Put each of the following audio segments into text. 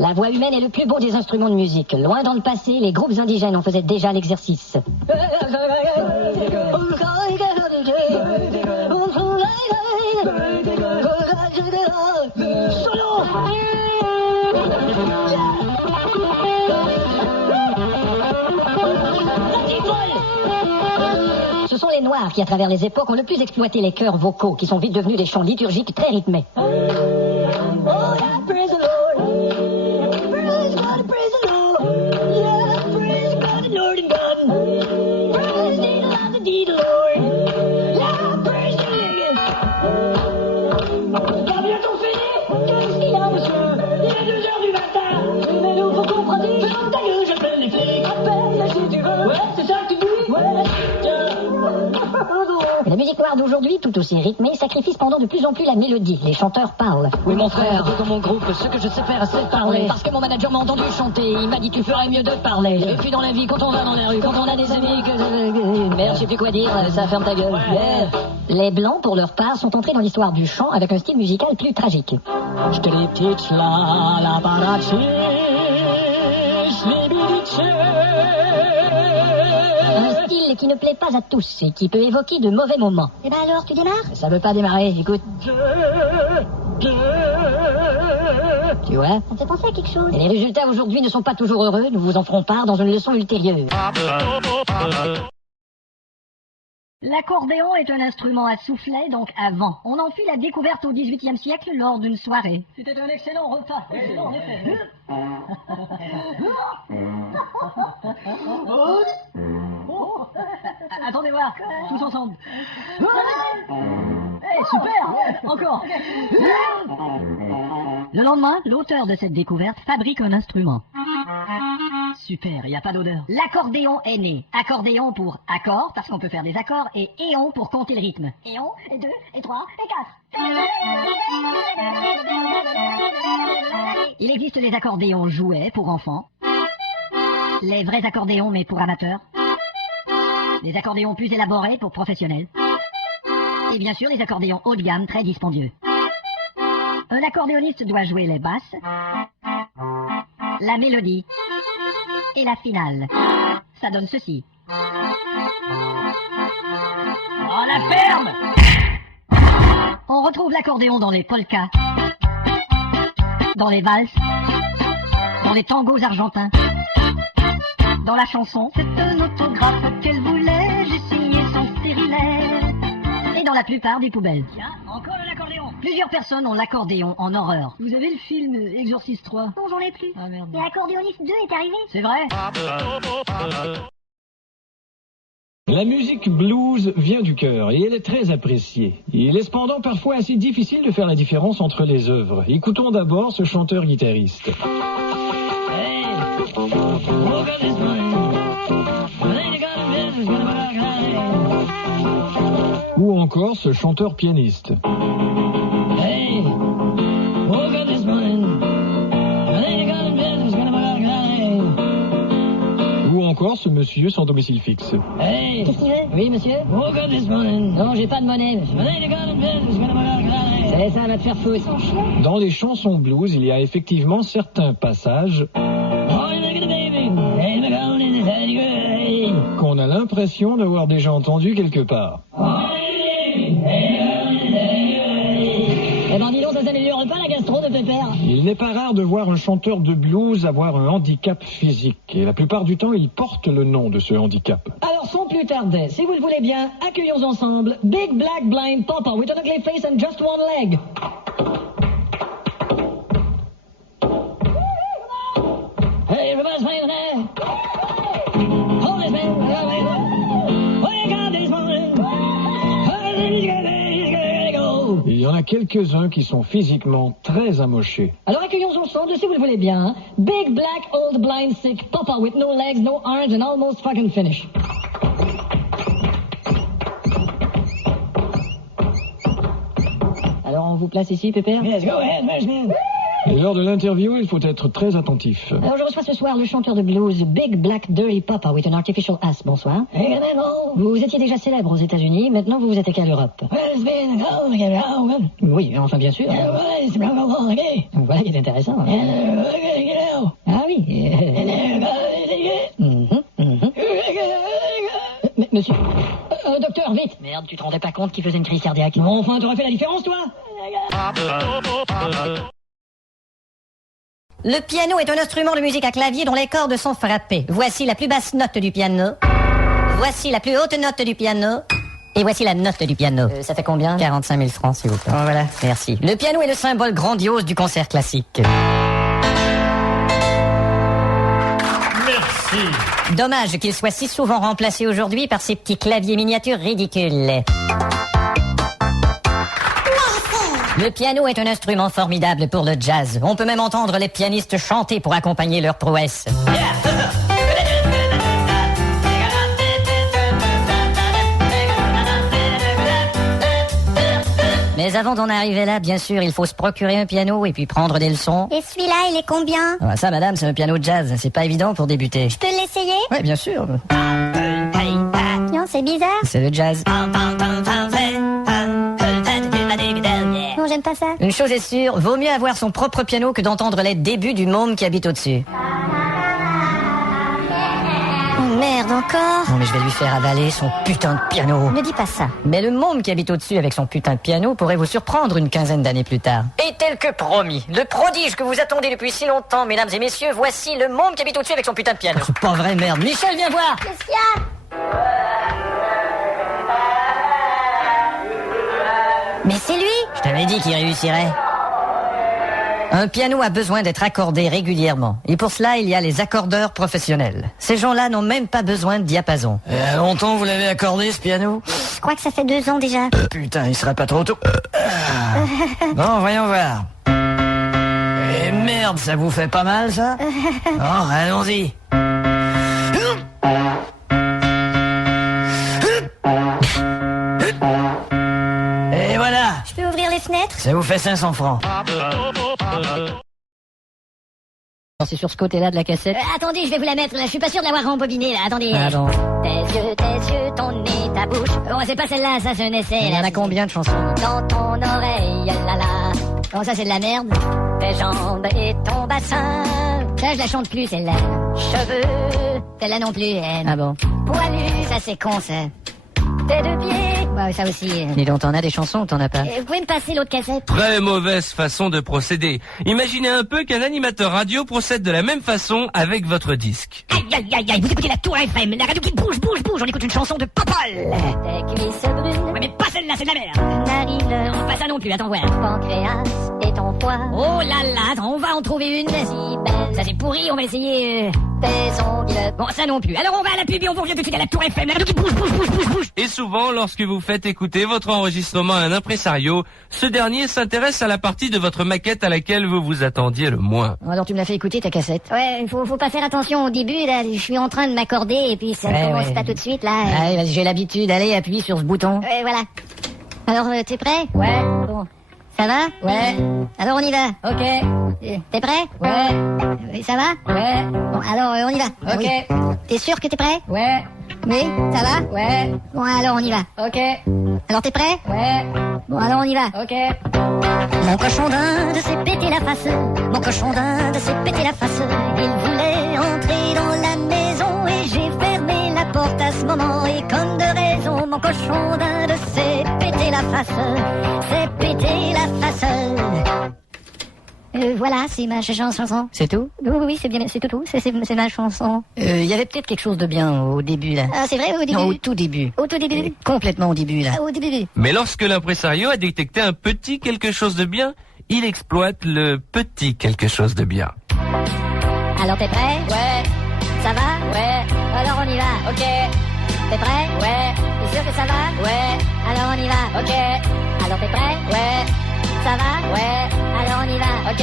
La voix humaine est le plus beau des instruments de musique. Loin dans le passé, les groupes indigènes en faisaient déjà l'exercice. Ce sont les Noirs qui, à travers les époques, ont le plus exploité les chœurs vocaux, qui sont vite devenus des chants liturgiques très rythmés. La musique noire d'aujourd'hui, tout aussi rythmée, sacrifie cependant de plus en plus la mélodie. Les chanteurs parlent. Oui, mon frère, dans mon groupe, ce que je sais faire, c'est parler. Parce que mon manager m'a entendu chanter, il m'a dit tu ferais mieux de parler. Et puis dans la vie, quand on va dans la rue, quand on a des amis que... Merde, je sais plus quoi dire, ça ferme ta gueule. Yeah. Les Blancs, pour leur part, sont entrés dans l'histoire du chant avec un style musical plus tragique. Un style qui ne plaît pas à tous et qui peut évoquer de mauvais moments. Eh ben alors, tu démarres? Ça veut pas démarrer, écoute. Tu vois? Ça me fait penser à quelque chose. Et les résultats aujourd'hui ne sont pas toujours heureux, nous vous en ferons part dans une leçon ultérieure. L'accordéon est un instrument à soufflet, donc à vent. On en fit la découverte au XVIIIe siècle lors d'une soirée. C'était un excellent repas. Excellent, en effet. Attendez voir, tous ensemble. Hey, super! Encore! Le lendemain, l'auteur de cette découverte fabrique un instrument. Super, il n'y a pas d'odeur. L'accordéon est né. Accordéon pour accord, parce qu'on peut faire des accords, et éon pour compter le rythme. Éon, et 2, et 3, et 4. Il existe les accordéons jouets pour enfants, les vrais accordéons mais pour amateurs, les accordéons plus élaborés pour professionnels, et bien sûr les accordéons haut de gamme très dispendieux. Un accordéoniste doit jouer les basses, la mélodie et la finale. Ça donne ceci. Oh, la ferme! On retrouve l'accordéon dans les polkas, dans les valses, dans les tangos argentins, dans la chanson. C'est un autographe qu'elle voulait, j'ai signé son stérilet. Et dans la plupart des poubelles. Tiens, encore un accordéon. Plusieurs personnes ont l'accordéon en horreur. Vous avez le film Exorcist 3? Non, j'en ai plus. Ah merde. Et Accordéoniste 2 est arrivé. C'est vrai? La musique blues vient du cœur et elle est très appréciée. Il est cependant parfois assez difficile de faire la différence entre les œuvres. Écoutons d'abord ce chanteur-guitariste. Hey, Ou encore ce chanteur-pianiste. hey, woke up this morning, I ain't got a business gonna Ou encore ce monsieur sans domicile fixe. Hey, Qu'est-ce qu'il veut? Oui, monsieur? woke up this morning, Non, j'ai pas de monnaie, monsieur. I ain't got a business gonna C'est ça, va te faire foutre. Dans les chansons blues, il y a effectivement certains passages qu'on a l'impression d'avoir déjà entendus quelque part. Eh ben, dis donc, ça s'améliore pas la gastro de Pépère. Il n'est pas rare de voir un chanteur de blues avoir un handicap physique. Et la plupart du temps, il porte le nom de ce handicap. Alors, sans plus tarder, si vous le voulez bien, accueillons ensemble Big Black Blind Papa with an ugly face and just one leg. Hey, everybody's playing there. Holy man, what you got this morning? Il y en a quelques-uns qui sont physiquement très amochés. Alors accueillons ensemble, si vous le voulez bien, hein, Big Black Old Blind Sick Papa with no legs, no arms and almost fucking finish. Alors on vous place ici, Pépère? Yes, go ahead, man. Et lors de l'interview, il faut être très attentif. Alors je reçois ce soir le chanteur de blues Big Black Dirty Papa with an artificial ass. Bonsoir. Vous étiez déjà célèbre aux États-Unis, maintenant vous vous attaquez à l'Europe. Oui, enfin bien sûr. Voilà qui est intéressant. Monsieur. Docteur, vite. Merde, tu te rendais pas compte qu'il faisait une crise cardiaque. Bon, enfin, t'aurais fait la différence, toi. Le piano est un instrument de musique à clavier dont les cordes sont frappées. Voici la plus basse note du piano. Voici la plus haute note du piano. Et voici la note du piano. Ça fait combien? 45 000 francs, s'il vous plaît. Oh, voilà. Merci. Le piano est le symbole grandiose du concert classique. Merci. Dommage qu'il soit si souvent remplacé aujourd'hui par ces petits claviers miniatures ridicules. Le piano est un instrument formidable pour le jazz. On peut même entendre les pianistes chanter pour accompagner leurs prouesses. Mais avant d'en arriver là, bien sûr, il faut se procurer un piano et puis prendre des leçons. Et celui-là, il est combien? Ah, ça, madame, c'est un piano de jazz. C'est pas évident pour débuter. Je peux l'essayer? Ouais, bien sûr. Non, c'est bizarre. C'est le jazz. Non, j'aime pas ça. Une chose est sûre, vaut mieux avoir son propre piano que d'entendre les débuts du môme qui habite au-dessus. Oh merde, encore? Non mais je vais lui faire avaler son putain de piano. Ne dis pas ça. Mais le môme qui habite au-dessus avec son putain de piano pourrait vous surprendre une quinzaine d'années plus tard. Et tel que promis, le prodige que vous attendez depuis si longtemps, mesdames et messieurs, voici le môme qui habite au-dessus avec son putain de piano. C'est pas vrai, merde. Michel, viens voir. Qu'est-ce qu'il y a? Mais c'est lui! Je t'avais dit qu'il réussirait. Un piano a besoin d'être accordé régulièrement. Et pour cela, il y a les accordeurs professionnels. Ces gens-là n'ont même pas besoin de diapason. Longtemps vous l'avez accordé, ce piano? Je crois que ça fait 2 ans déjà. Putain, il sera pas trop tôt. Bon, voyons voir. Et merde, ça vous fait pas mal, ça? Bon, allons-y. Et voilà. Je peux ouvrir les fenêtres? Ça vous fait 500 francs. C'est sur ce côté-là de la cassette. Attendez, je vais vous la mettre là. Je suis pas sûr de l'avoir rembobinée là. Attendez. Ah bon. Tes yeux, ton nez, ta bouche. Bon, c'est pas celle-là, ça c'est un essai. Il y en là. a combien de chansons? Dans ton oreille, là là. Bon, ça c'est de la merde. Tes jambes et ton bassin. Ça, je la chante plus, celle-là. Cheveux, celle-là non plus. Ah bon? Poilu, ça c'est con, ça. Tes 2 pieds. Ouais, ça aussi. Dis donc, t'en as des chansons ou t'en as pas? Vous pouvez me passer l'autre cassette? Très mauvaise façon de procéder. Imaginez un peu qu'un animateur radio procède de la même façon avec votre disque. Aïe, aïe, aïe, aïe, vous écoutez la Tour FM, la radio qui bouge, bouge, bouge, on écoute une chanson de Popol. Tes cuisses brunes. Ouais, mais pas celle-là, c'est de la merde. Narine. Non, pas ça non plus, attends voir. Pancréas et ton foie. Oh là là, attends, on va en trouver une. Si belle. Ça c'est pourri, on va essayer... Tes ongles. Bon, ça non plus. Alors on va à la pub et on vous revient tout de suite à la Tour FM, la radio qui bouge, bouge, bouge, bouge, bouge. Et souvent, lorsque vous faites écouter votre enregistrement à un impresario, ce dernier s'intéresse à la partie de votre maquette à laquelle vous vous attendiez le moins. Alors tu me l'as fait écouter ta cassette? Ouais, faut pas faire attention au début, là. Je suis en train de m'accorder et puis ça Ouais, commence ouais. pas tout de suite, là. Allez, vas-y, j'ai l'habitude, allez, appuie sur ce bouton. Ouais, voilà. Alors, t'es prêt? Ouais. Bon. Ça va? Ouais. Alors, on y va. Ok. T'es prêt? Ouais. Ça va? Ouais. Bon, alors, on y va. Ok. Oui. T'es sûr que t'es prêt? Ouais. Oui? Ça va? Ouais. Bon, alors, on y va. Ok. Alors, t'es prêt? Ouais. Bon, alors, on y va. Ok. Mon cochon d'Inde s'est pété la face. Mon cochon d'Inde s'est pété la face. Il voulait entrer dans la maison et j'ai fermé la porte à ce moment. Et comme de raison, mon cochon d'Inde s'est pété la face. S'est pété la face. Voilà, c'est ma chanson. C'est tout? Oui, c'est bien, c'est tout. C'est ma chanson. Il y avait peut-être quelque chose de bien au début, là. Ah, c'est vrai, au début? Non, au tout début. Au tout début? Complètement au début, là. Ah, au début. Mais lorsque l'impresario a détecté un petit quelque chose de bien, il exploite le petit quelque chose de bien. Alors, t'es prêt? Ouais. Ça va? Ouais. Alors, on y va. Ok. T'es prêt? Ouais. T'es sûr que ça va? Ouais. Alors, on y va. Ok. Alors, t'es prêt? Ouais. Ça va? Ouais. Alors, on y va. Ok.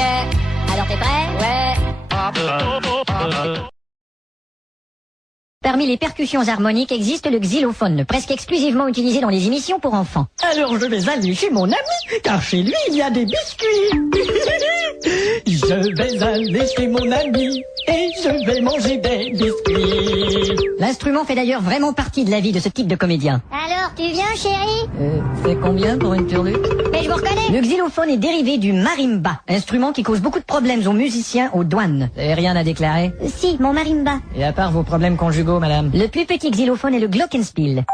Alors, t'es prêt? Ouais. Parmi les percussions harmoniques existe le xylophone, presque exclusivement utilisé dans les émissions pour enfants. Alors je vais aller chez mon ami, car chez lui il y a des biscuits. Je vais aller chez mon ami, et je vais manger des biscuits. L'instrument fait d'ailleurs vraiment partie de la vie de ce type de comédien. Alors, tu viens, chérie? C'est combien pour une turlute? Mais je vous reconnais. Le xylophone est dérivé du marimba, instrument qui cause beaucoup de problèmes aux musiciens aux douanes. Vous avez rien à déclarer? Si, mon marimba. Et à part vos problèmes conjugaux, madame? Le plus petit xylophone est le glockenspiel.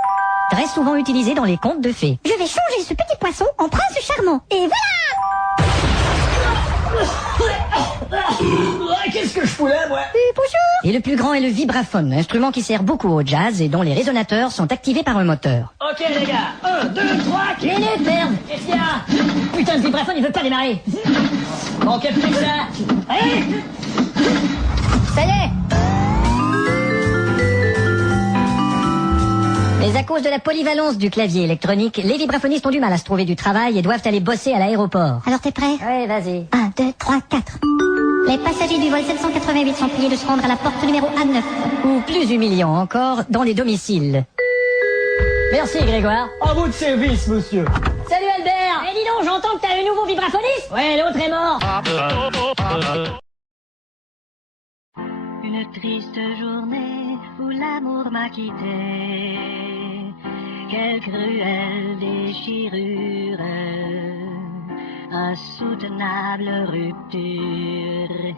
très souvent utilisé dans les contes de fées. Je vais changer ce petit poisson en prince charmant. Et voilà! Qu'est-ce que je fous là, moi? Bonjour! Et le plus grand est le vibraphone, instrument qui sert beaucoup au jazz et dont les résonateurs sont activés par un moteur. Ok, les gars. 1, 2, 3, Minute, merde! Qu'est-ce qu'il y a? Putain, le vibraphone, il veut pas démarrer. Bon, plus que ça. Allez! Ça y est! Mais à cause de la polyvalence du clavier électronique, les vibraphonistes ont du mal à se trouver du travail et doivent aller bosser à l'aéroport. Alors t'es prêt? Ouais, vas-y. 1, 2, 3, 4. Les passagers du vol 788 sont priés de se rendre à la porte numéro A9. Ou plus humiliant encore, dans les domiciles. Merci Grégoire. À votre service, monsieur. Salut Albert. Eh dis donc, j'entends que t'as un nouveau vibraphoniste. Ouais, l'autre est mort. Une triste journée où l'amour m'a quitté. Quelle cruelle déchirure, insoutenable rupture.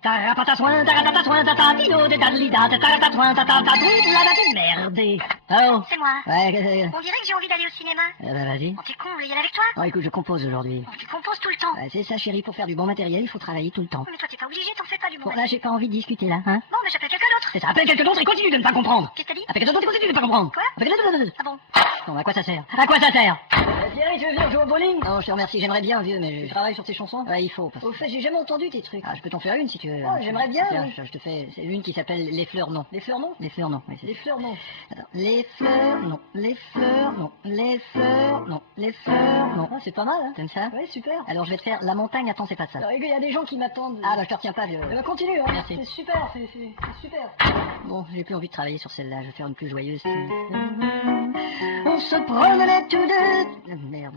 Tarapatasoin, taratatasoin, tatatino, tatadlida, taratatoin, tatatatoui, la date merde. Oh. C'est moi. Ouais, On dirait que j'ai envie d'aller au cinéma. bah vas-y. T'es con, je vais y aller avec toi. Oh, écoute, je compose aujourd'hui. Tu composes tout le temps. Ouais, c'est ça, chérie, pour faire du bon matériel, il faut travailler tout le temps. Mais toi, t'es pas obligé, t'en fais pas du bon. Bon, là, j'ai pas envie de discuter, là, hein. Bon, mais j'appelle quelqu'un d'autre. C'est ça, appelle quelqu'un d'autre et continue de ne pas comprendre. Qu'est-ce que t'as dit? Appelle quelqu'un d'autre et continue de ne pas comprendre. Quoi? Appelle quelqu'un d'autre. Ah bon? Bon, à quoi ça sert? À quoi ça sert? Thierry, tu veux venir jouer au bowling? Non, je te remercie, j'aimerais bien, vieux, mais je travaille sur tes chansons. Ouais, il faut. Au fait, j'ai jamais entendu tes trucs. Ah, je peux t'en faire une si tu veux. Oh, j'aimerais bien, Tiens, oui. je te fais, c'est une qui s'appelle Les fleurs non. Les fleurs non? Les fleurs non. Oui, Les fleurs non. Attends. Les fleurs non. Les fleurs non. Les fleurs non. Les fleurs non. Ah, c'est pas mal, hein? T'aimes ça? Ouais, super. Alors je vais te faire La montagne, attends, c'est pas ça. Alors, il y a des gens qui m'attendent. Ah bah je te retiens pas, vieux. Eh ben, continue, hein. Merci. C'est super, c'est super. Bon, j'ai plus envie de travailler sur celle-là, je vais faire une plus joyeuse. On se promenait tous deux. Merde.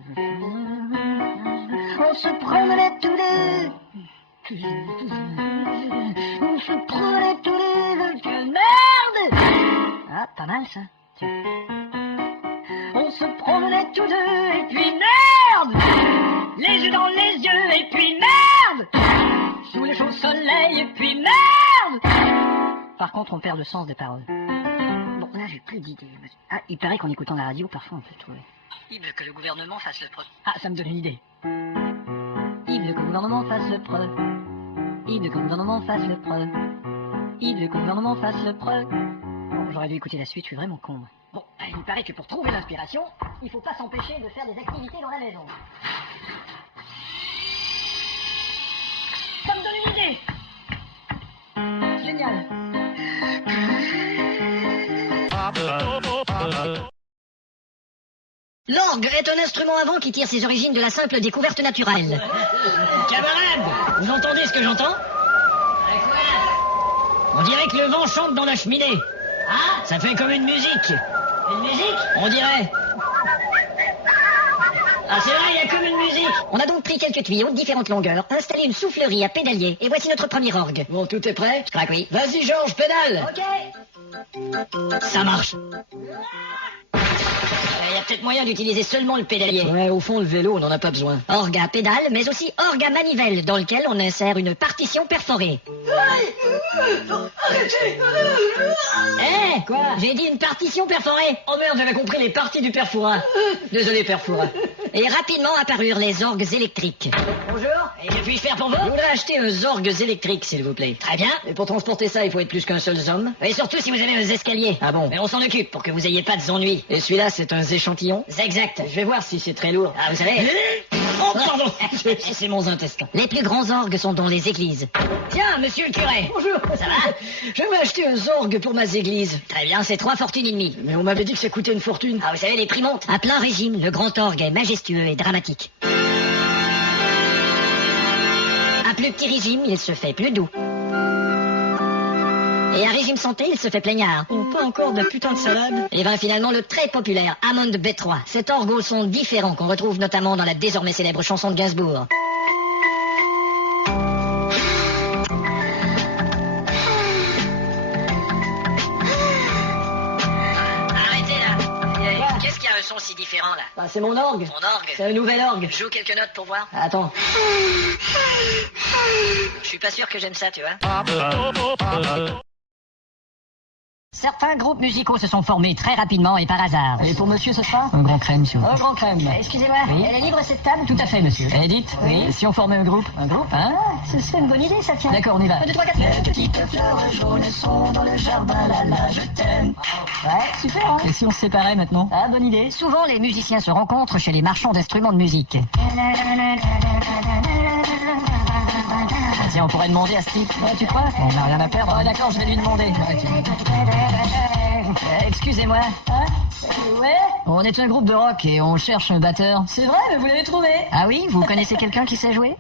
On se promenait tous deux. On se promenait tous deux. Merde! Ah, pas mal ça. Tiens. On se promenait tous deux et puis merde! Les yeux dans les yeux et puis merde! Sous les chauds soleils et puis merde! Par contre, on perd le sens des paroles. Bon, là, j'ai plus d'idées. Ah, il paraît qu'en écoutant la radio, parfois, on peut trouver. Il veut que le gouvernement fasse le preuve. Ah, ça me donne une idée. Il veut que le gouvernement fasse le preuve. Il veut que le gouvernement fasse le preuve. Il veut que le gouvernement fasse le preuve. Bon, j'aurais dû écouter la suite, je suis vraiment con. Moi. Bon, il paraît que pour trouver l'inspiration, il faut pas s'empêcher de faire des activités dans la maison. Ça me donne une idée. Génial. L'orgue est un instrument avant qui tire ses origines de la simple découverte naturelle. Camarades, vous entendez ce que j'entends? On dirait que le vent chante dans la cheminée. Ah, ça fait comme une musique. Une musique? On dirait. Ah, c'est vrai, il y a comme une musique. On a donc pris quelques tuyaux de différentes longueurs, installé une soufflerie à pédalier, et voici notre premier orgue. Bon, tout est prêt? Je crois que oui. Vas-y, Georges, pédale. Ok. Ça marche. Il y a peut-être moyen d'utiliser seulement le pédalier. Ouais, au fond, le vélo, on n'en a pas besoin. Orgue à pédale, mais aussi orgue à manivelle, dans lequel on insère une partition perforée. Eh, quoi? J'ai dit une partition perforée. Oh merde, j'avais compris les parties du perfourat. Désolé, perfourat. Et rapidement apparurent les orgues électriques. Bonjour. Et que puis-je faire pour vous? Je voudrais acheter un orgues électrique, s'il vous plaît. Très bien. Et pour transporter ça, il faut être plus qu'un seul homme. Et surtout si vous avez un escalier. Ah bon? Mais on s'en occupe pour que vous ayez pas d'ennuis. Et celui-là, c'est un échantillon? C'est exact. Je vais voir si c'est très lourd. Ah, vous savez... Oh, pardon. C'est mon intestin. Les plus grands orgues sont dans les églises. Tiens, monsieur le curé. Bonjour. Ça va? J'aimerais acheter un orgue pour ma église. Très bien, c'est 3 fortunes et demie. Mais on m'avait dit que ça coûtait une fortune. Ah, vous savez, les prix montent. À plein régime, le grand orgue est majestueux et dramatique. À plus petit régime, il se fait plus doux. Et à régime santé, il se fait plaignard. Oh, pas encore de la putain de salade. Et ben finalement le très populaire Hammond B3. Cet orgue au son différent qu'on retrouve notamment dans la désormais célèbre chanson de Gainsbourg. Arrêtez là. Qu'est-ce qu'il y a un son si différent là? Bah, c'est mon orgue. Ton orgue? C'est un nouvel orgue. Joue quelques notes pour voir. Attends. Je suis pas sûr que j'aime ça, tu vois. Certains groupes musicaux se sont formés très rapidement et par hasard. Et pour monsieur, ce sera Un grand crème, s'il vous plaît. un grand crème. Excusez-moi, Oui. elle est libre cette table? Tout à fait, monsieur. Edith, Oui. si on formait un groupe? Un groupe? Hein? Ce serait une bonne idée, ça tient. D'accord, on y va. 1, 2, 3, 4. Les petites fleurs jaunes sont dans le jardin, là, là, je t'aime. Ouais, super, hein? Et si on se séparait maintenant? Ah, bonne idée. Souvent, les musiciens se rencontrent chez les marchands d'instruments de musique. Tiens, on pourrait demander à ce type. Ouais, tu crois? On n'a rien à perdre. Ah, d'accord, je vais lui demander. Ouais, excusez-moi. Hein? Ouais? On est un groupe de rock et on cherche un batteur. C'est vrai, mais vous l'avez trouvé. Ah oui? Vous connaissez quelqu'un qui sait jouer?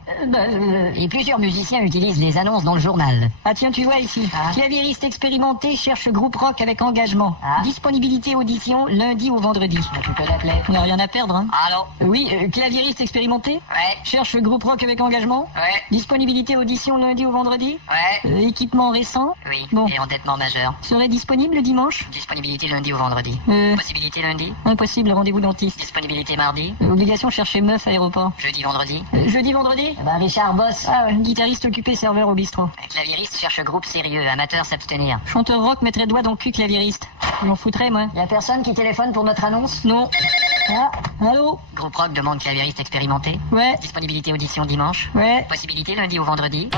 Et plusieurs musiciens utilisent les annonces dans le journal. Ah tiens, tu vois ici. Ah. Claviériste expérimenté cherche groupe rock avec engagement. Ah. Disponibilité audition lundi au vendredi. Tu peux l'appeler. On n'a rien à perdre, hein? Allô? Oui, claviériste expérimenté. Ouais. Cherche groupe rock avec engagement. Ouais. Disponibilité audition lundi au vendredi. Ouais. Équipement récent. Oui. Bon. Et endettement majeur. Serait disponible le dimanche? Disponibilité lundi ou vendredi. Possibilité lundi. Impossible, rendez-vous dentiste. Disponibilité mardi. Obligation chercher meuf aéroport. Jeudi, vendredi. Jeudi, vendredi. Bah, Richard Boss. Ah ouais, guitariste occupé serveur au bistrot. Claviériste cherche groupe sérieux, amateur s'abstenir. Chanteur rock mettrait doigt dans le cul claviériste. Je m'en foutrais, moi. Y a personne qui téléphone pour notre annonce? Non. Ah. Allô? Groupe rock demande claviériste expérimenté. Ouais. Disponibilité audition dimanche. Ouais. Possibilité lundi ou vendredi.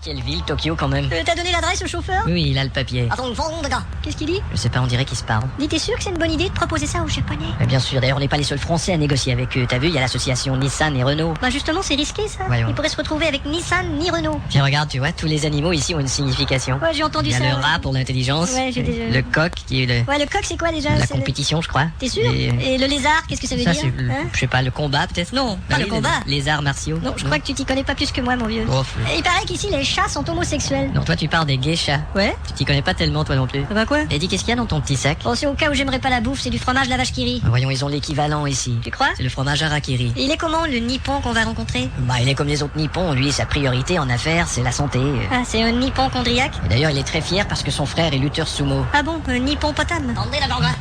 Quelle ville, Tokyo, quand même. T'as donné l'adresse au chauffeur? Oui, il a le papier. Attends, de gars. Qu'est-ce qu'il dit? Je sais pas, on dirait qu'il se parle. Dis, t'es sûr que c'est une bonne idée de proposer ça aux Japonais? Mais bien sûr, d'ailleurs, on n'est pas les seuls Français à négocier avec eux. T'as vu, il y a l'association Nissan et Renault. Bah justement, c'est risqué ça. Voyons. Ils pourraient se retrouver avec Nissan ni Renault. Puis regarde, tu vois, tous les animaux ici ont une signification. Ouais, j'ai entendu Il y a ça. le ouais. rat pour l'intelligence. Ouais, j'ai déjà- Le coq qui est Ouais, le coq, c'est quoi déjà? la C'est le- compétition, je crois. T'es sûr? Et, Et le lézard, qu'est-ce que ça veut ça, dire? c'est, Hein? je sais pas, le combat peut-être. Non, pas Bah le oui, combat. Les arts martiaux. Non, je crois que tu t'y connais pas plus que moi, mon vieux. Oh, Et il paraît qu'ici, les chats sont homosexuels. non, toi tu parles des geishas. Ouais? Tu t'y connais pas tellement toi non plus. Bah quoi? Et dis, qu'est-ce qu'il y a dans ton petit sac? Oh, c'est au cas où j'aimerais pas la bouffe, c'est du fromage la vache qui rit. Voyons, ils ont l'équivalent ici. Tu crois? C'est le fromage harakiri. Et il est comment, le nippon qu'on va rencontrer? Bah, il est comme les autres nippons. Lui, sa priorité en affaires, c'est la santé. Ah, c'est un nippon chondriaque? Et d'ailleurs, il est très fier parce que son frère est lutteur sumo. Ah bon, un nippon potame?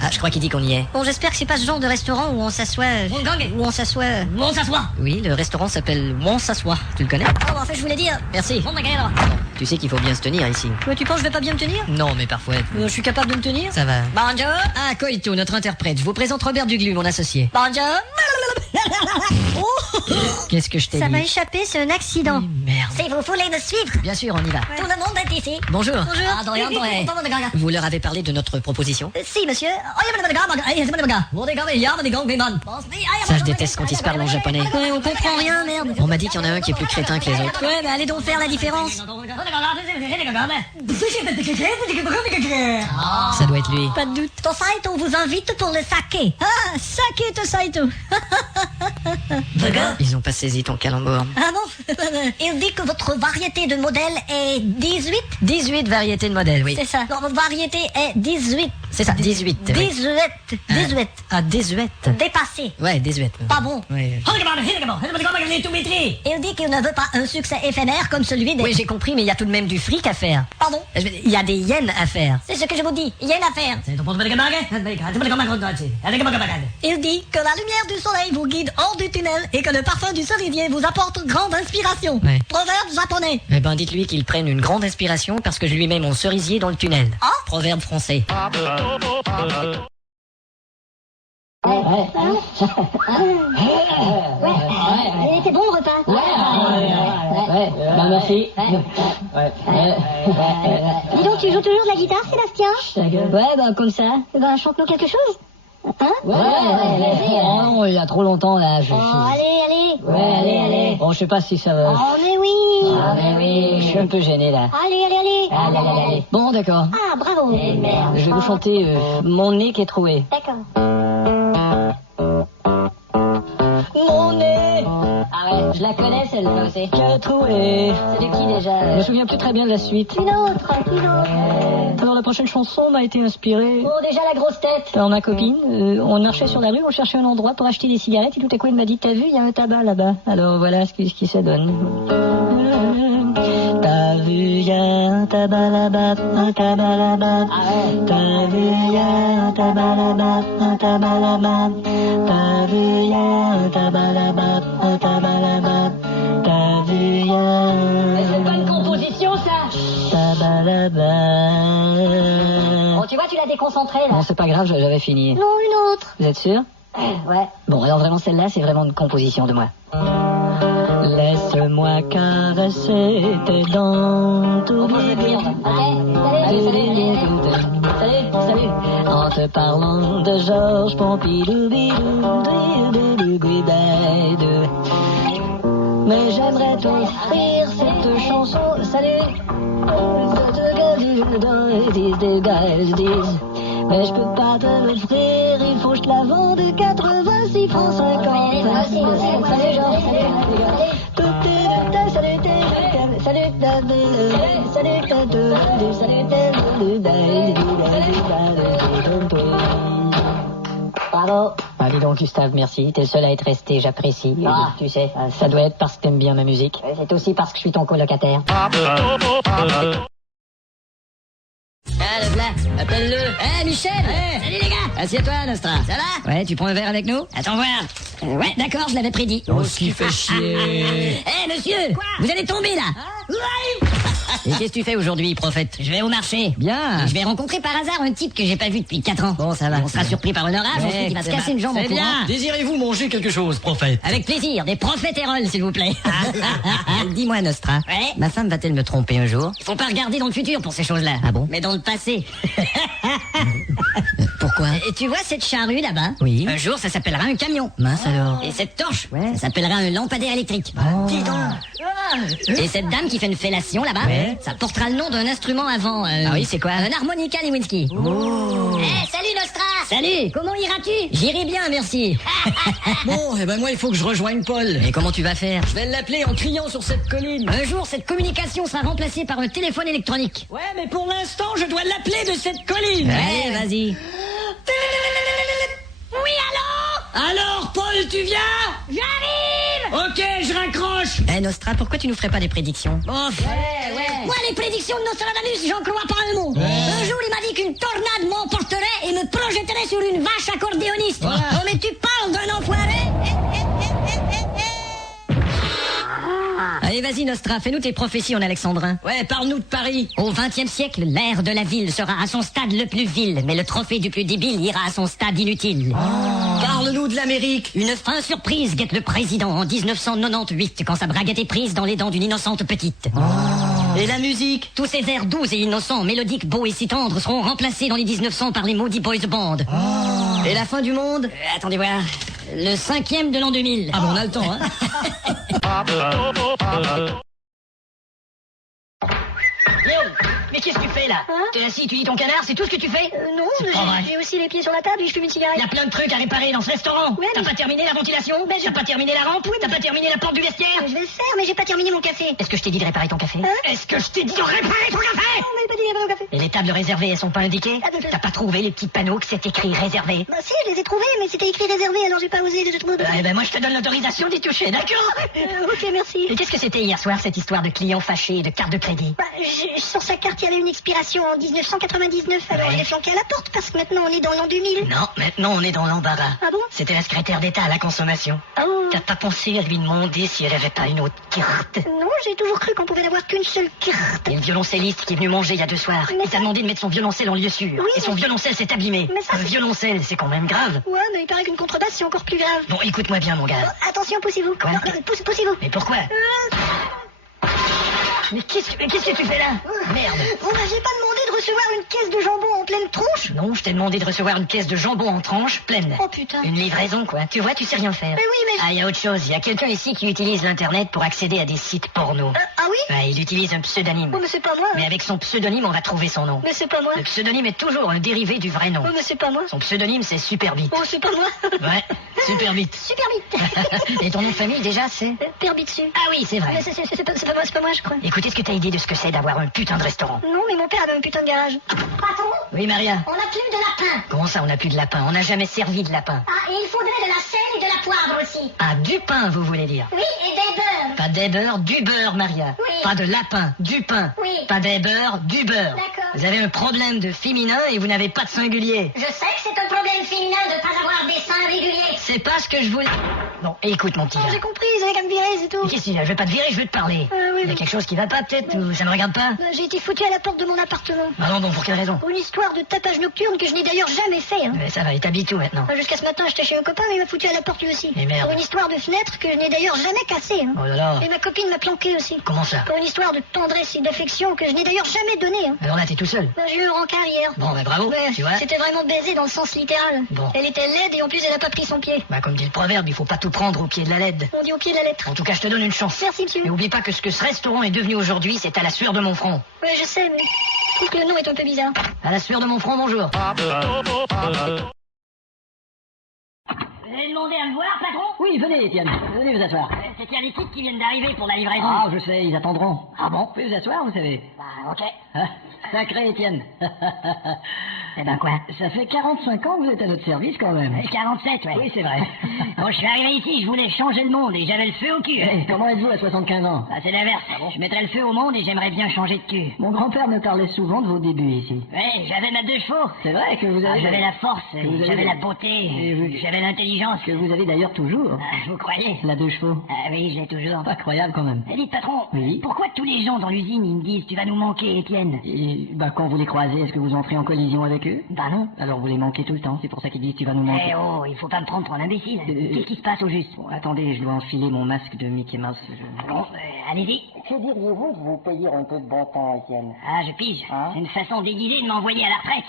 Ah, je crois qu'il dit qu'on y est. Bon, j'espère que c'est pas ce genre de restaurant où on s'assoit... Où on s'assoit... Où on s'assoit? Oui, le restaurant s'appelle Mon s'assoit. Tu le connais? Oh, en fait, je voulais dire... Merci. Tu sais qu'il faut bien se tenir ici. Toi, tu penses que je vais pas bien me tenir? Non, mais parfois, Je suis capable de me tenir? ça va. Bonjour. Ah, Koito, notre interprète. Je vous présente Robert Duglu, mon associé. Bonjour. Qu'est-ce que je t'ai Ça dit? m'a échappé, c'est un accident. Merde. Si vous voulez me suivre, Bien sûr, on y va. tout le monde est ici. Bonjour. Bonjour. Vous leur avez parlé de notre proposition? Si, monsieur. Ça, je déteste quand ils se parlent en japonais. Ouais, on comprend rien, merde. On m'a dit qu'il y en a un qui est plus crétin que les autres. Ouais, mais allez donc faire la différence. Ça doit être lui. Pas de doute. Tosaito vous invite pour le saké. Ah, saké Tosaito. Ils ont pas saisi ton calembour. Ah bon? Il dit que votre variété de modèle est 18? 18 variétés de modèles, oui. C'est ça. Non, votre variété est 18. C'est ça, 18. oui. 18. 18. Ah, 18. Dépassé. Ouais, 18. Pas bon. Ouais. Il dit qu'il ne veut pas un succès éphémère comme celui des... Oui, j'ai compris, mais il y a tout de même du fric à faire. Pardon? Il y a des yens à faire. C'est ce que je vous dis. Il y a une affaire. Il dit que la lumière du soleil vous guide hors du tunnel et que le parfum du cerisier vous apporte grande inspiration. Ouais. Proverbe japonais. Eh ben, dites-lui qu'il prenne une grande inspiration parce que je lui mets mon cerisier dans le tunnel. Ah? Proverbe français. Il était bon le repas. Bah, merci. Dis donc, tu joues toujours de la guitare, Sébastien? Ouais, bah, comme ça. Ben, chante-nous quelque chose. Hein? Oh non, il y a trop longtemps, là. Oh, allez. allez. Bon, je sais pas si ça va. Oh, mais oui. mais oui, je suis un peu gêné, là. Allez. Bon, d'accord. Ah, bravo. Je vais vous chanter Mon nez qui est troué. D'accord. Mon nez Ah ouais, je la connais celle-là aussi. qui est troué. C'est de qui déjà? Je me souviens plus très bien de la suite. Une autre. Alors, la prochaine chanson m'a été inspirée Oh, déjà la grosse tête. par ma copine. On marchait sur la rue, on cherchait un endroit pour acheter des cigarettes et tout à coup elle m'a dit, t'as vu, il y a un tabac là-bas. Alors voilà ce qui ça donne. T'as vu, il y a un tabac là-bas, un tabac là-bas. T'as vu, il y a un tabac là-bas, un tabac là-bas. T'as vu, il y a un tabac là-bas, un tabac là-bas. T'as vu, il y a un C'est pas une composition ça. tabac Oh, tu vois, tu l'as déconcentré, là. Non, c'est pas grave, j'avais fini. Non, une autre. Vous êtes sûr? Ouais. Bon, alors vraiment, celle-là, c'est vraiment une composition de moi. Laisse-moi caresser tes dents. On pose le pliant, ok? Salut. En te parlant de Georges Pompidou, mais j'aimerais t'offrir cette chanson. Salut. Mais je peux pas te l'offrir, il faut que je te la vende 86 francs 50. Salut Georges, Bravo. Ah, dis donc Gustave, merci, t'es le seul à être resté, j'apprécie. Ah, tu sais. Ça doit être parce que t'aimes bien ma musique. C'est aussi parce que je suis ton colocataire. Ah, le plat, appelle-le. Eh, Michel! Salut les gars! Assieds-toi, Nostra. Ça va? Ouais, tu prends un verre avec nous? Attends voir. Ouais, d'accord, je l'avais prédit. Oh, ce qui fait chier. Eh, monsieur! Quoi? Vous allez tomber, là! Et qu'est-ce que tu fais aujourd'hui, prophète? Je vais au marché. Bien. Je vais rencontrer par hasard un type que j'ai pas vu depuis 4 ans. Bon, ça va. On sera surpris par un orage, ensuite il va se casser une jambe en C'est courant. bien. Désirez-vous manger quelque chose, prophète? Avec plaisir, des profiteroles, s'il vous plaît. Dis-moi, Nostra. Ouais? Ma femme va-t-elle me tromper un jour? Faut pas regarder dans le futur pour ces choses-là. Ah bon? Mais dans le passé. Pourquoi? Et tu vois cette charrue là-bas? Oui. Un jour, ça s'appellera un camion. Mince alors. Et cette torche, Ouais. ça s'appellera un lampadaire électrique. Dis donc. Et cette dame qui fait une fellation là-bas, Ouais. ça portera le nom d'un instrument avant. Ah oui, c'est quoi? Un harmonica Lewinsky. Oh. Salut Nostra! Salut! Comment iras-tu? J'irai bien, merci. Bon, eh ben moi, il faut que je rejoigne Paul. Et comment tu vas faire? Je vais l'appeler en criant sur cette colline. Un jour, cette communication sera remplacée par un téléphone électronique. Ouais, mais pour l'instant, je dois l'appeler de cette colline. Allez, vas-y. Oui, allô? Alors, Paul, tu viens? J'arrive! Ok, je raccroche. Eh, Nostra, pourquoi tu nous ferais pas des prédictions? Moi, les prédictions de Nostradamus, j'en crois pas un mot. Un jour, il m'a dit qu'une tornade m'emporterait et me projetterait sur une vache accordéoniste. Oh, mais tu parles d'un enfoiré? Allez, vas-y, Nostra, fais-nous tes prophéties en alexandrin. Ouais, parle-nous de Paris. Au XXe siècle, l'air de la ville sera à son stade le plus vil, mais le trophée du plus débile ira à son stade inutile. Parle-nous de l'Amérique. Une fin surprise guette le président en 1998 quand sa braguette est prise dans les dents d'une innocente petite. Et la musique? Tous ces airs doux et innocents, mélodiques, beaux et si tendres seront remplacés dans les 1900 par les maudits boys band. Et la fin du monde? Attendez voir. Le 5e de l'an 2000. Ah bon, on a le temps, hein? Guillaume, mais qu'est-ce que tu fais là? T'es assis, tu lis ton canard, c'est tout ce que tu fais? Non, C'est pas vrai. j'ai aussi les pieds sur la table et je fume une Il cigarette. y a plein de trucs à réparer dans ce restaurant. Ouais, T'as mais- pas terminé la ventilation? T'as pas terminé la rampe? T'as pas terminé la porte du vestiaire? Je vais le faire, mais j'ai pas terminé mon café. Est-ce que je t'ai dit de réparer ton café? Hein? Est-ce que je t'ai dit de réparer ton café? On m'avait pas dit d'y avoir au café. Et les tables réservées, elles sont pas indiquées? Ah, T'as pas trouvé les petits panneaux que c'est écrit réservé? Bah si, je les ai trouvés, mais c'était écrit réservé, alors j'ai pas osé de trouver. Eh ben moi je te donne l'autorisation d'y toucher, d'accord? Ok, merci. Et qu'est-ce que c'était hier soir, cette histoire de clients fâchés et de carte de crédit? Bah, sur sa carte, il y avait une expiration en 1999, alors Ouais. je l'ai flanqué à la porte parce que maintenant on est dans l'an 2000. Non, maintenant on est dans l'embarras. Ah bon? C'était la secrétaire d'État à la consommation. Oh. T'as pas pensé à lui demander si elle avait pas une autre carte? Non, j'ai toujours cru qu'on pouvait n'avoir qu'une seule carte. Il y a une violoncelliste qui est venue manger il y a 2 soirs. Mais Il t'a demandé de mettre son violoncelle en lieu sûr. Oui, Et son mais- violoncelle s'est abîmé. Mais ça, Un c'est- violoncelle, c'est quand même grave. Ouais, mais il paraît qu'une contrebasse, c'est encore plus grave. Bon, écoute-moi bien, mon Oh, gars. attention, poussez-vous. Quoi? Non, poussez-vous. Mais pourquoi? Mais qu'est-ce que tu fais là? Merde. Vous m'aviez pas demandé de recevoir une caisse de jambon en pleine tronche? Non, je t'ai demandé de recevoir une caisse de jambon en tranches pleine. Oh putain. Une livraison, quoi. Tu vois, tu sais rien faire. Mais oui, mais... Ah, il y a autre chose. Il y a quelqu'un ici qui utilise l'Internet pour accéder à des sites porno. Ah oui? Ouais, il utilise un pseudonyme. Oh, mais c'est pas moi. Mais avec son pseudonyme, on va trouver son nom. Mais c'est pas moi. Le pseudonyme est toujours un dérivé du vrai nom. Oh, mais c'est pas moi. Son pseudonyme, c'est Superbit. Oh, c'est pas moi. Ouais, Superbit. Super vite. Et ton nom de famille, déjà, c'est... Père Bitsu. Ah oui, c'est vrai. Mais c'est pas moi, je crois. Écoute, est-ce que t'as idée de ce que c'est d'avoir un putain de restaurant? Non, mais mon père avait un putain de garage. Patron, Oui, Maria. on n'a plus de lapin. Comment ça, on n'a plus de lapin? On n'a jamais servi de lapin. Ah, et il faudrait de la sel et de la poivre aussi. Ah, du pain, vous voulez dire? Oui, et des beurres. Pas des beurres, du beurre, Maria. Oui. Pas de lapin, du pain. Oui. Pas des beurres, du beurre. D'accord. Vous avez un problème de féminin et vous n'avez pas de singulier. Je sais que c'est un problème féminin de pas avoir des seins réguliers. C'est pas ce que je voulais... Bon, écoute mon petit Oh, gars. j'ai compris, vous avez qu'à me virer, c'est tout. Mais qu'est-ce qu'il y a? Je vais pas te virer, je veux te parler. Oui, Il y a quelque chose qui va pas peut-être, ou ça me regarde pas? J'ai été foutu à la porte de mon appartement. Ah non, bon, pour quelle raison? Pour une histoire de tapage nocturne que je n'ai d'ailleurs jamais fait. Hein. Mais ça va, il t'habite où maintenant? Jusqu'à ce matin, j'étais chez un copain, mais il m'a foutu à la porte lui aussi. Et merde. Pour une histoire de fenêtre que je n'ai d'ailleurs jamais cassée. Hein. Oh là là. Et ma copine m'a planqué aussi. Comment ça? Pour une histoire de tendresse et d'affection que je n'ai d'ailleurs jamais donnée. Hein. Alors là, t'es tout seul. J'ai eu un rencard hier. Bon, bah bravo, Ouais, tu vois. c'était vraiment baiser dans le sens littéral. Bon. Elle était laide et en plus elle a pas pris son pied. Bah comme dit le proverbe, il faut pas tout prendre au pied de la LED. On dit au pied de la lettre. En tout cas, je te donne une chance. Merci monsieur. Mais oublie pas que ce que ce restaurant est devenu aujourd'hui, c'est à la sueur de mon front. Ouais, je sais, mais je trouve que le nom est un peu bizarre. À la sueur de mon front, bonjour. Vous avez demandé à me voir, patron? Oui, venez, Étienne. Venez vous asseoir. C'est qu'il y a des types qui viennent d'arriver pour la livraison. Ah, je sais, ils attendront. Ah bon? Vous pouvez vous asseoir, vous savez. Bah, ok. Ah, sacré Étienne. Eh ben quoi? Ça fait 45 ans que vous êtes à notre service quand même. 47, ouais. Oui, c'est vrai. Quand je suis arrivé ici, je voulais changer le monde et j'avais le feu au cul. Eh, comment êtes-vous à 75 ans? Bah, c'est l'inverse. Je mettrais le feu au monde et j'aimerais bien changer de cul. Mon grand-père me parlait souvent de vos débuts ici. Ouais, j'avais ma 2 chevaux. C'est vrai que vous avez... J'avais la force, Que vous avez- j'avais la beauté, Et vous- j'avais l'intelligence. Que vous avez d'ailleurs toujours. Ah, vous croyez? La 2 chevaux. Ah oui, je l'ai toujours. Incroyable quand même. Eh, dites, patron, Oui. pourquoi tous les gens dans l'usine, ils me disent, tu vas nous manquer, Étienne? Et bah, quand vous les croisez, est-ce que vous entrez en collision avec eux? Bah non. Alors vous les manquez tout le temps, c'est pour ça qu'ils disent tu vas nous manquer. Eh oh, il faut pas me prendre pour un imbécile. Qu'est-ce qui se passe au juste? Bon, attendez, je dois enfiler mon masque de Mickey Mouse. Bon, allez-y. Que diriez-vous de vous payer un peu de bon temps, Étienne? Ah, je pige. Hein? C'est une façon déguisée de m'envoyer à la retraite.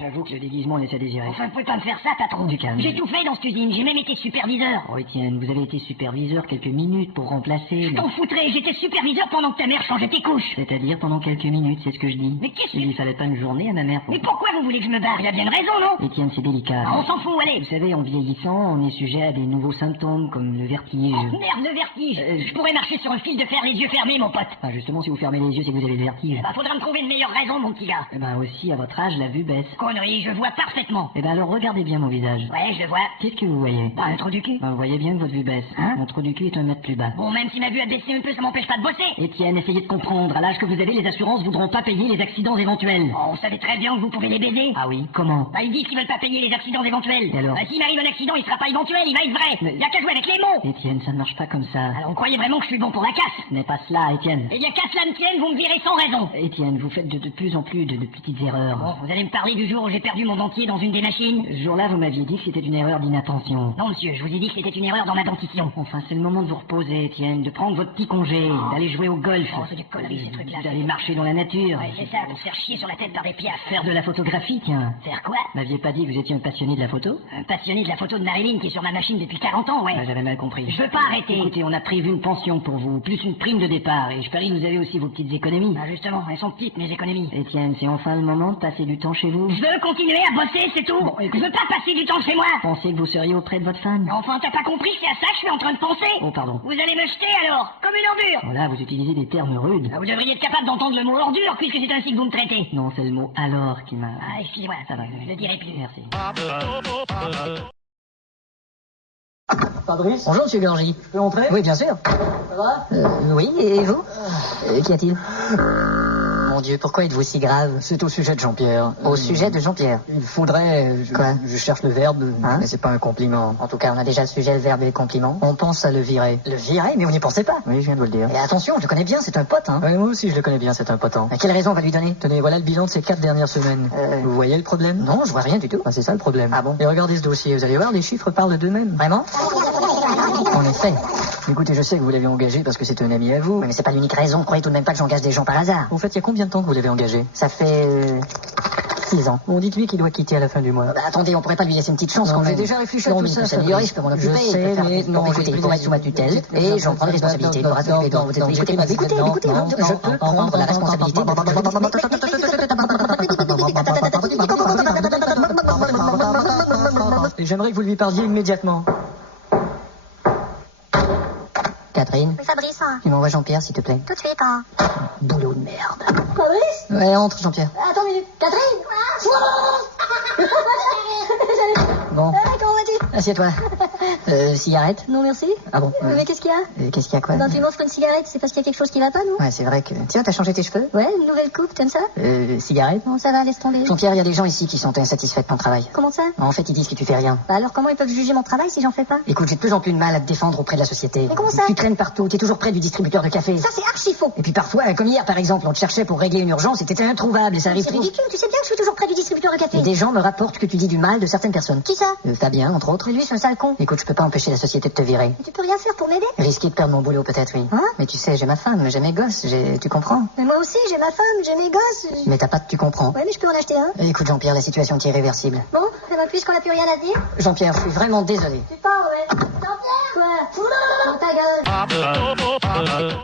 J'avoue que le déguisement laisse à désirer. Enfin, vous pouvez pas me faire ça, patron. Du calme. J'ai tout fait dans cette usine, j'ai même été superviseur. Oh, Étienne, vous avez été superviseur quelques minutes pour remplacer... Je t'en foutrais, j'étais superviseur pendant que ta mère changeait tes couches. C'est-à-dire pendant quelques minutes, c'est ce que je dis. Mais qu'est-ce que... Il lui fallait pas une journée à ma mère pour... Mais pourquoi vous voulez que je me barre? Il y a bien une raison, non? Étienne, c'est délicat. Ah, on s'en fout, allez. Vous savez, en vieillissant, on est sujet à des nouveaux symptômes comme le vertige. Oh, merde, le vertige. Je pourrais marcher sur un fil de fer les yeux fermés, mon pote. Ah, justement, si vous fermez les yeux, c'est que vous avez le vertige. Bah, faudra me trouver une meilleure raison, mon petit gars. Eh ben aussi, à votre âge, la vue baisse. Connerie, je vois parfaitement. Eh ben alors, regardez bien mon visage. Ouais, je le vois. Qu'est-ce que vous voyez? Bah, un trou du cul. Ben, vous voyez bien que votre vue baisse. Hein? Mon trou du cul est 1 mètre plus bas. Bon, même si ma vue a baissé un peu, ça m'empêche pas de bosser. Étienne, essayez de comprendre. À l'âge que vous avez, les assurances voudront pas payer les accidents éventuels. Oh, on savait très bien que vous pouvez les baiser. Ah oui, comment? Bah, ils disent qu'ils veulent pas payer les accidents éventuels. Et alors? Bah, s'il m'arrive un accident, il sera pas éventuel, il va être vrai. Mais- Il y a qu'à jouer avec les mots. Étienne, ça ne marche pas comme ça. Alors, vous croyez vraiment que je suis bon pour la casse? Ce n'est pas cela, Étienne. Eh bien, qu'à cela ne tienne, vous me virez sans raison. Étienne, vous faites de plus en plus de petites erreurs. Bon, vous allez me parler du jour où j'ai perdu mon dentier dans une des machines? Ce jour-là, vous m'aviez dit que c'était une erreur d'inattention. Non, monsieur, je vous ai dit que c'était une erreur dans ma dentition. Enfin, c'est le moment de vous reposer, Étienne, de prendre votre petit congé, d'aller jouer au golf. Oh, c'est des conneries, ces trucs-là. D'aller marcher dans la nature. Ouais, c'est ça, vous se faire chier sur la tête par des piafs. Faire de la photographie, tiens. Faire quoi? M'aviez pas dit que vous étiez un passionné de la photo? Un passionné de la photo de Marilyn qui est sur ma machine depuis 40 ans, ouais. Ah, j'avais mal compris. Je veux pas arrêter. Écoutez, on a prévu une pension pour vous, plus une prime de départ, et je parie que vous avez aussi vos petites économies. Ah, justement, elles sont petites, mes économies. Étienne, c'est enfin le moment de passer du temps chez vous. Je veux continuer à bosser, c'est tout. Bon, écoute- Je veux pas passer du temps chez moi. Pensiez que vous seriez auprès de votre femme? Mais enfin, t'as pas compris, c'est à ça que je suis en train de penser. Oh, pardon. Vous allez me jeter alors, comme une ordure. Oh là, vous utilisez des termes rudes. Ah, vous devriez être capable d'entendre le mot ordure, puisque c'est ainsi que vous me traitez. Non, c'est le mot alors qui m'a... Ah, excusez-moi, Ça va, je le dirai plus. Merci. Fabrice. Bonjour, monsieur Gorgy. Je peux entrer? Oui, bien sûr. Ça va? Oui, et vous? Qu'y a-t-il? Mon Dieu, pourquoi êtes-vous si grave? C'est au sujet de Jean-Pierre. Au sujet de Jean-Pierre. Il faudrait... Quoi? Je cherche le verbe, Hein? mais c'est pas un compliment. En tout cas, on a déjà le sujet, le verbe et les compliments. On pense à le virer. Le virer, mais vous n'y pensez pas. Oui, je viens de vous le dire. Et attention, je le connais bien, c'est un pote, hein. Ouais, moi aussi, je le connais bien, c'est un potent. À quelle raison on va lui donner? Tenez, voilà le bilan de ces 4 dernières semaines. Vous voyez le problème? Non, je vois rien du tout. Ah, c'est ça le problème. Ah bon? Et regardez ce dossier, vous allez voir, les chiffres parlent d'eux-mêmes. Vraiment? En effet. Écoutez, je sais que vous l'avez engagé parce que c'est un ami à vous. Oui, mais c'est pas l'unique raison. Croyez tout de même pas que j'engage des gens par hasard. Au fait, il y a combien de temps que vous l'avez engagé? Ça fait 6 ans. Bon, dites-lui qu'il doit quitter à la fin du mois. Bah, attendez, on pourrait pas lui laisser une petite chance Non, quand j'ai même. déjà réfléchi à Non, tout mais il ça, peut s'améliorer, Fabrice. je peux m'en occuper. Je il peut sais, faire- mais Bon, non, écoutez, j'ai il pris pourra des- être sous ma tutelle des- et j'en prends les responsabilités. Il pourra s'occuper de non, Écoutez, j'ai pris des- écoutez, non, écoutez, non, je peux prendre la responsabilité Et j'aimerais que vous lui parliez immédiatement. Catherine, Oui, Fabrice, hein. tu m'envoies Jean-Pierre, s'il te plaît. Tout de suite, hein. Boulot de merde. Fabrice? Ouais, entre, Jean-Pierre. Attends une minute. Catherine? Bon, Comment vas-tu? assieds-toi. Cigarette? Non, merci. Ah bon? Mais qu'est-ce qu'il y a? Qu'est-ce qu'il y a quoi? Ben, tu m'offres une cigarette, c'est parce qu'il y a quelque chose qui va pas, non? Ouais, c'est vrai que... Tiens, t'as changé tes cheveux? Ouais, une nouvelle coupe, t'aimes ça? Cigarette? Non, ça va, laisse tomber. Jean-Pierre, il y a des gens ici qui sont insatisfaits de ton travail. Comment ça? En fait, ils disent que tu fais rien. Bah alors comment ils peuvent juger mon travail si j'en fais pas? Écoute, j'ai de plus en plus de mal à te défendre auprès de la société. Mais comment ça? Tu traînes partout, t'es toujours près du distributeur de café. Ça c'est archi faux. Et puis parfois, comme hier par exemple, on te cherchait pour régler une urgence et t'étais introuvable et ça arrive C'est trop... ridicule, tu sais bien que je suis toujours près du distributeur de café. Et des gens me rapportent que tu dis du mal de certaines personnes. Qui ça? Fabien, entre autres. Mais lui c'est un sale con. Écoute, je peux pas empêcher la société de te virer. Mais tu peux rien faire pour m'aider? Risquer de perdre mon boulot peut-être, oui. Hein? Mais tu sais, j'ai ma femme, j'ai mes gosses, tu comprends? Mais moi aussi, j'ai ma femme, j'ai mes gosses. Mais t'as pas de tu comprends. Ouais, mais je peux en acheter un. Écoute Jean-Pierre, la situation est irréversible. Bon, eh ben, puisqu'on a plus rien à dire. Jean-Pierre, je suis vraiment désolé. Tu pars, ouais. Jean-Pierre! Quoi? Dans ta gueule.